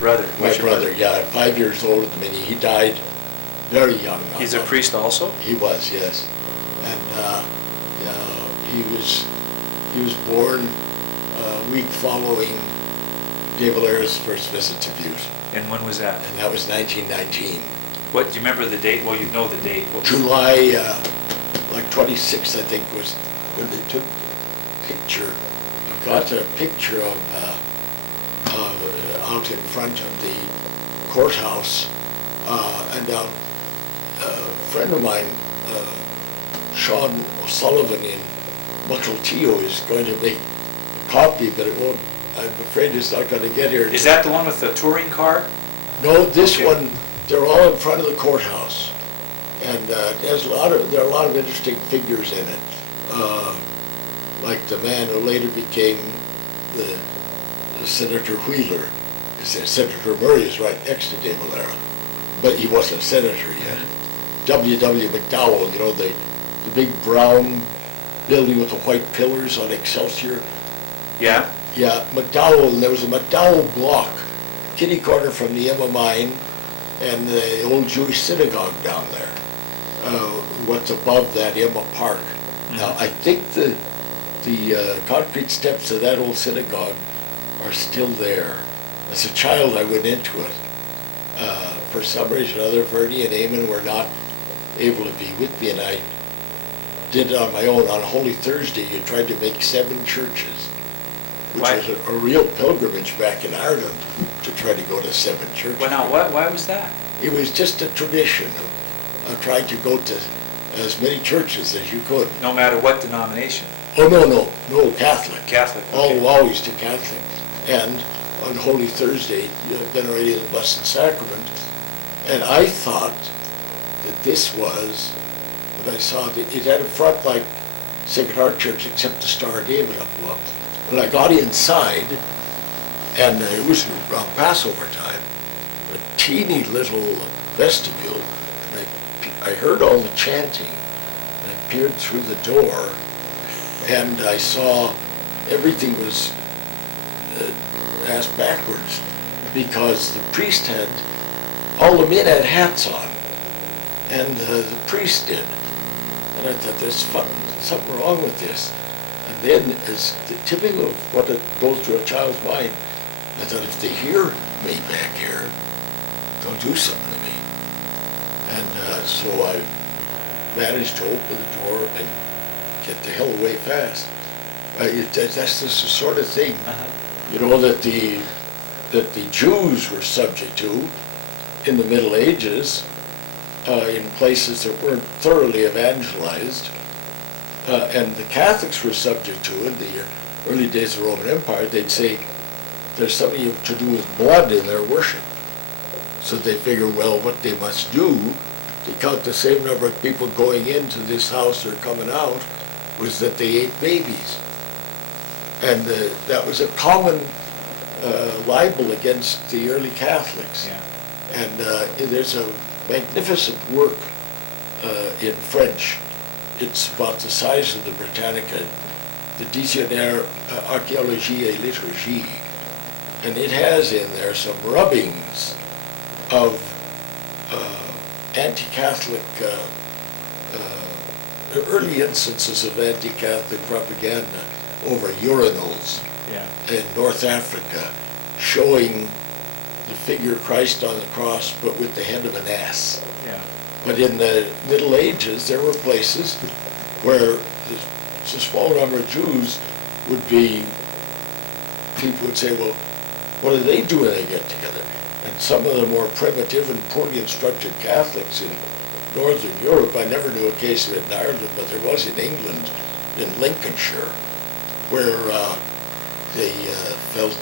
brother? My brother, yeah, 5 years older than me. He died very young. He's a priest also? He was, yes. And he was born a week following De Valera's first visit to Butte. And when was that? And that was 1919. What, do you remember the date? Well, you know the date. July, like 26th, I think, was when they took the picture. I got a picture of out in front of the courthouse, and a friend of mine, Sean O'Sullivan in Mukilteo, is going to make a copy, but it won't. I'm afraid it's not going to get here. Is that the one with the touring car? No, this one. They're all in front of the courthouse, and there are a lot of interesting figures in it, like the man who later became the Senator Wheeler. Senator Murray is right next to De Valera, but he wasn't a senator yet. W.W. McDowell, you know, the big brown building with the white pillars on Excelsior. Yeah. Yeah, McDowell, and there was a McDowell block, kitty corner from the Emma Mine and the old Jewish synagogue down there, what's above that Emma Park. Mm-hmm. Now, I think the concrete steps of that old synagogue are still there. As a child, I went into it. For some reason or other, Vernie and Eamon were not able to be with me, and I did it on my own. On Holy Thursday, you tried to make 7 churches, which was a real pilgrimage back in Ireland to try to go to 7 churches. Well, now, why was that? It was just a tradition of trying to go to as many churches as you could. No matter what denomination? Oh, no, Catholic. Catholic, okay. Always to Catholic. And on Holy Thursday, venerating the Blessed Sacrament. And I thought that this was, when I saw it had a front like Sacred Heart Church, except the Star of David up above. When I got inside, and it was around Passover time, a teeny little vestibule, and I heard all the chanting, and I peered through the door, and I saw everything was asked backwards, because the priest had, all the men had hats on, and the priest did. And I thought, there's something wrong with this. And then, as the typical of what goes through a child's mind, I thought, if they hear me back here, they'll do something to me. And so I managed to open the door and get the hell away fast. That's just the sort of thing, you know, that the Jews were subject to in the Middle Ages, in places that weren't thoroughly evangelized, and the Catholics were subject to in the early days of the Roman Empire. They'd say there's something to do with blood in their worship. So they figure, well, what they must do to count the same number of people going into this house or coming out was that they ate babies. And that was a common libel against the early Catholics. Yeah. And there's a magnificent work in French. It's about the size of the Britannica, the Dictionnaire Archéologie et Liturgie. And it has in there some rubbings of anti-Catholic, early instances of anti-Catholic propaganda over urinals in North Africa, showing the figure of Christ on the cross, but with the head of an ass. Yeah. But in the Middle Ages, there were places where a small number of Jews would be, people would say, well, what do they do when they get together? And some of the more primitive and poorly instructed Catholics in Northern Europe, I never knew a case of it in Ireland, but there was in England, in Lincolnshire, where they felt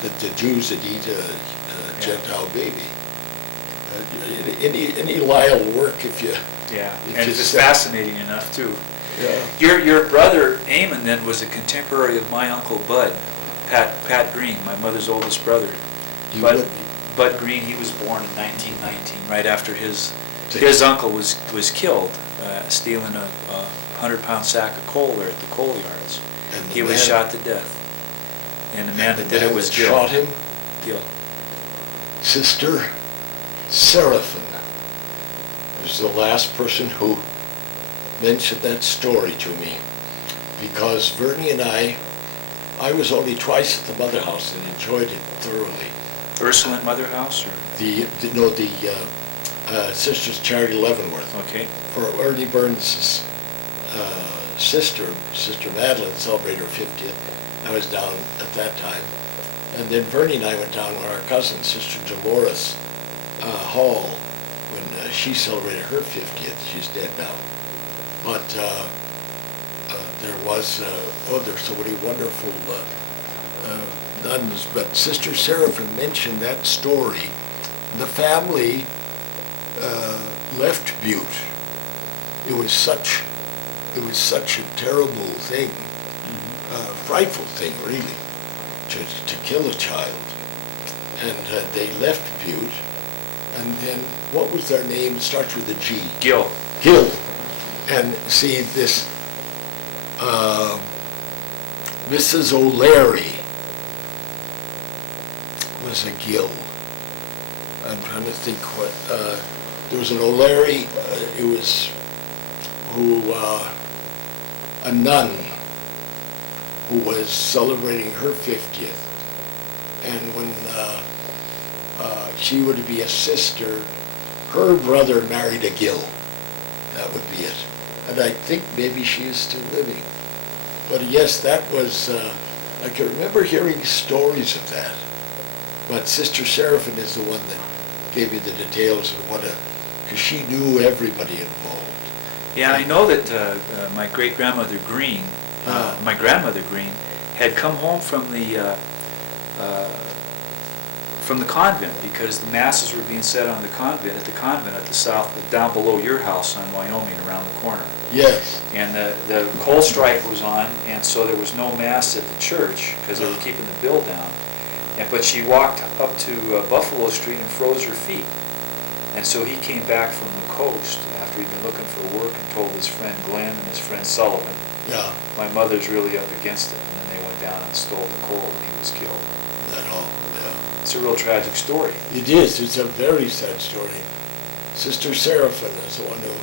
that the Jews would eat a Gentile baby. Any Lyle work, if you... Yeah, and it's fascinating enough, too. Yeah. Your brother, Eamon, then, was a contemporary of my Uncle Bud, Pat Green, my mother's oldest brother. Bud Green, he was born in 1919, right after his uncle was killed, stealing a 100-pound sack of coal there at the coal yards. And he was shot to death. And the man that did it was shot him? Gil. Sister Seraphim was the last person who mentioned that story to me, because Vernie and I was only twice at the Mother House and enjoyed it thoroughly. Ursuline Mother House, or? The Sisters Charity Leavenworth. Okay. For Ernie Burns' sister, Sister Madeline, celebrated her 50th. I was down at that time. And then Vernie and I went down with our cousin, Sister Dolores Hall, when she celebrated her 50th. She's dead now. But there's so many wonderful nuns. But Sister Seraphim mentioned that story. The family left Butte. It was such a terrible thing, frightful thing, really, to kill a child. And they left Butte. And then, what was their name? It starts with a G. Gill. Gill. And see, this Mrs. O'Leary was a Gill. I'm trying to think what, there was an O'Leary, a nun who was celebrating her 50th. And when she would be a sister, her brother married a Gill. That would be it. And I think maybe she is still living. But yes, that was, I can remember hearing stories of that. But Sister Seraphim is the one that gave me the details of because she knew everybody involved. Yeah, I know that my great-grandmother Green, my grandmother Green, had come home from the convent, because the masses were being said at the convent at the south, down below your house on Wyoming, around the corner. Yes. And the coal strike was on, and so there was no mass at the church because they were keeping the bill down. But she walked up to Buffalo Street and froze her feet. And so he came back from the coast after he'd been looking for work and told his friend Glenn and his friend Sullivan, yeah, my mother's really up against it. And then they went down and stole the coal, and he was killed. That all, yeah. It's a real tragic story. It is. It's a very sad story. Sister Seraphim is the one who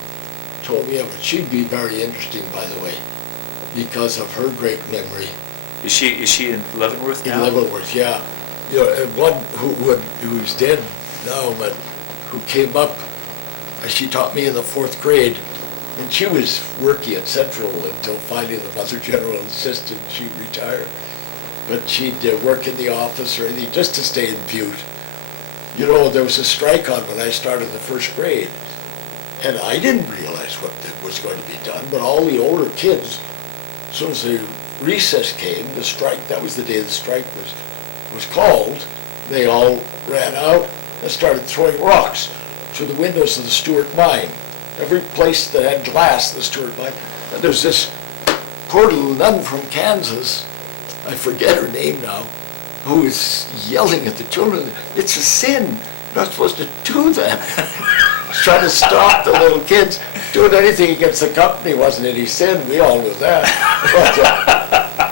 told me of it. She'd be very interesting, by the way, because of her great memory. Is she in Leavenworth now? In Leavenworth, yeah. You know, and one who's dead now, but who came up, she taught me in the 4th grade, and she was working at Central until finally the Mother General insisted she retire. But she'd work in the office or anything just to stay in Butte. You know, there was a strike on when I started the 1st grade, and I didn't realize what was going to be done, but all the older kids, as soon as the recess came, the strike, that was the day the strike was called, they all ran out and started throwing rocks through the windows of the Stewart mine. Every place that had glass in the Stewart mine. And there's this poor little nun from Kansas, I forget her name now, who is yelling at the children, it's a sin, you're not supposed to do that. Trying to stop the little kids. Doing anything against the company wasn't any sin, we all knew that. But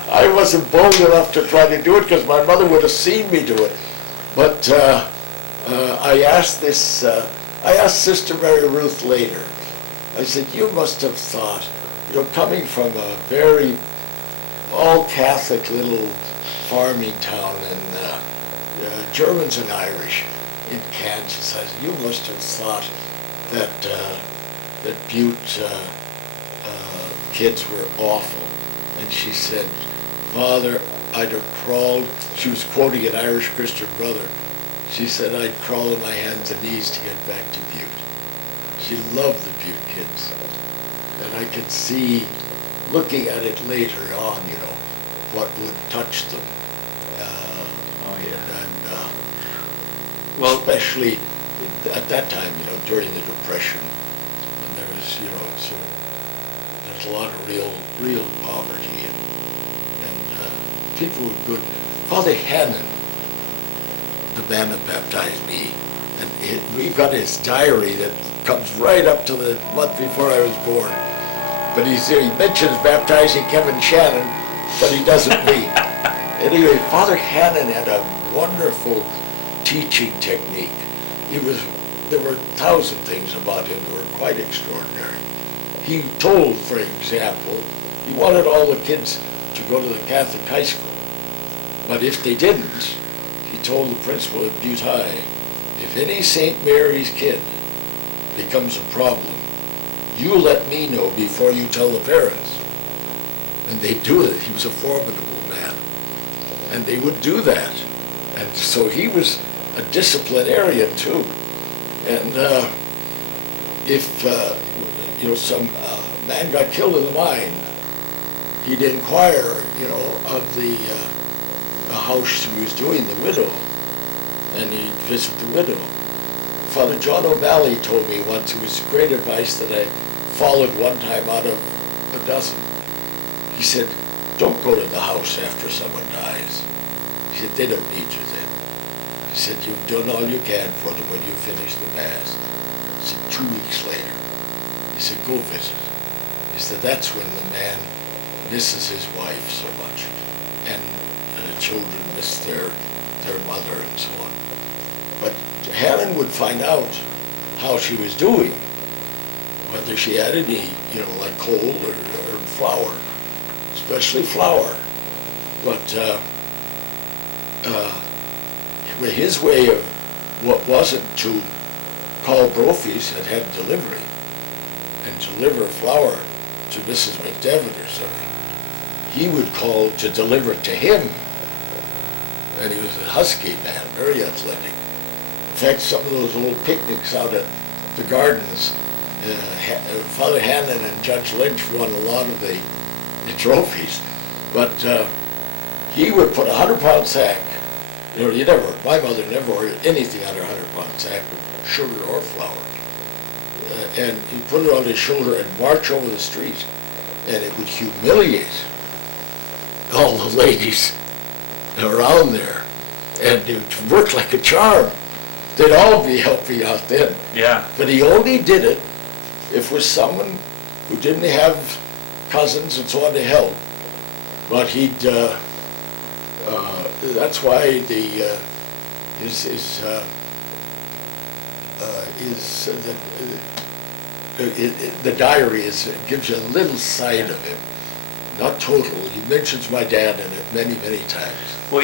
I wasn't bold enough to try to do it because my mother would have seen me do it. But I asked Sister Mary Ruth later, I said, you must have thought, you know, coming from a very all-Catholic little farming town and Germans and Irish in Kansas, I said, you must have thought that Butte kids were awful. And she said, Father, I'd have crawled, she was quoting an Irish Christian brother, she said, I'd crawl on my hands and knees to get back to Butte. She loved the Butte kids. And I could see, looking at it later on, you know, what would touch them. Well, especially at that time, you know, during the Depression, when there was, you know, there's a lot of real poverty and people were good. Father Hannan, the man that baptized me, and we've got his diary that comes right up to the month before I was born. But he mentions baptizing Kevin Shannon, but he doesn't me. Anyway, Father Hannan had a wonderful teaching technique. There were 1,000 things about him that were quite extraordinary. He told, for example, he wanted all the kids to go to the Catholic high school. But if they didn't, he told the principal at Butte High, if any St. Mary's kid becomes a problem, you let me know before you tell the parents. And they'd do it. He was a formidable man. And they would do that. And so he was a disciplinarian too. And if some man got killed in the mine, he'd inquire, of the house he was doing, the widow, and he'd visit the widow. Father John O'Malley told me once, it was great advice that I followed one time out of a dozen. He said, don't go to the house after someone dies. He said, they don't need you then. He said, you've done all you can for them when you finish the Mass. He said, 2 weeks later, he said, go visit. He said, that's when the man misses his wife so much, and the children miss their mother and so on. But Hannan would find out how she was doing, whether she had any, like coal or flour, especially flour. But his way of what wasn't to call Brophy's and have delivery and deliver flour to Mrs. McDevitt or something. He would call to deliver it to him. And he was a husky man, very athletic. In fact, some of those old picnics out at the gardens, Father Hannan and Judge Lynch won a lot of the trophies. But he would put a 100-pound sack. My mother never ordered anything under a 100-pound sack of sugar or flour. And he'd put it on his shoulder and march over the street. And it would humiliate all the ladies around there. And it would work like a charm. They'd all be helping out then. Yeah. But he only did it if it was someone who didn't have cousins and so on to help. But he'd, that's why the diary gives you a little side of him, not total. He mentions my dad in it many, many times. Well,